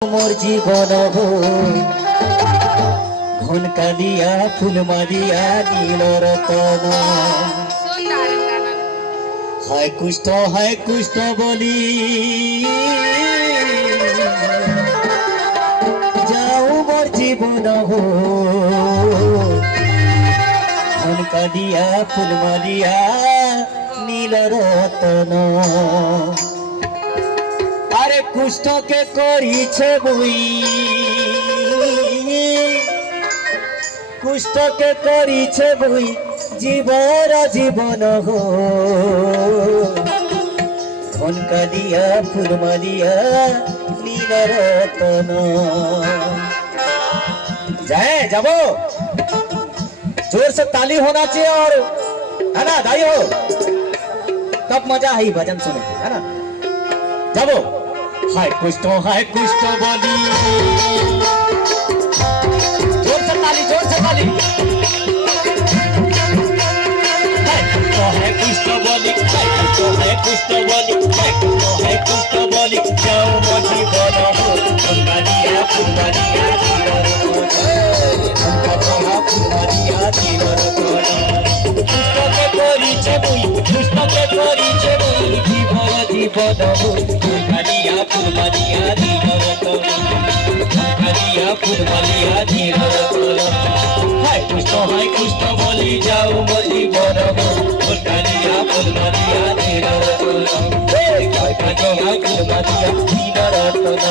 मोर जीवन हो घन कालिया फूल मारिया नील रतन हाय कुष्ठ बोली जाओ मोर जीवन हो घन कालिया फूल मारिया नील रतन আরে কুষ্ঠকে করিছে বই কুষ্ঠকে করিছে বই জীবর জীবন হো ঘনকালিয়া ফুলমালিয়া নীল রতন जाए जाबो जोर से ताली होना चाहिए और है ना दाई हो तब मजा है भजन सुने है ना जाबो हाय कुष्ठ बोली जोर से ताली हाय कुष्ठ बोली जाओ मजी बोलो फुलमारिया কুষ্ঠকে করিছে বই জীবন জীবন ফুলমালিয়া নীল রতন ফুলমালিয়া নীল রতন হায় কুষ্ঠ বলি যাও মজি বড় ফুলমালিয়া নীল রতন ফুলমালিয়া নীল রতন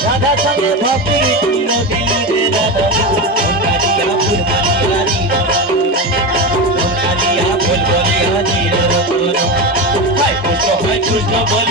राधा संगे भक्ति कुष्ठ बोली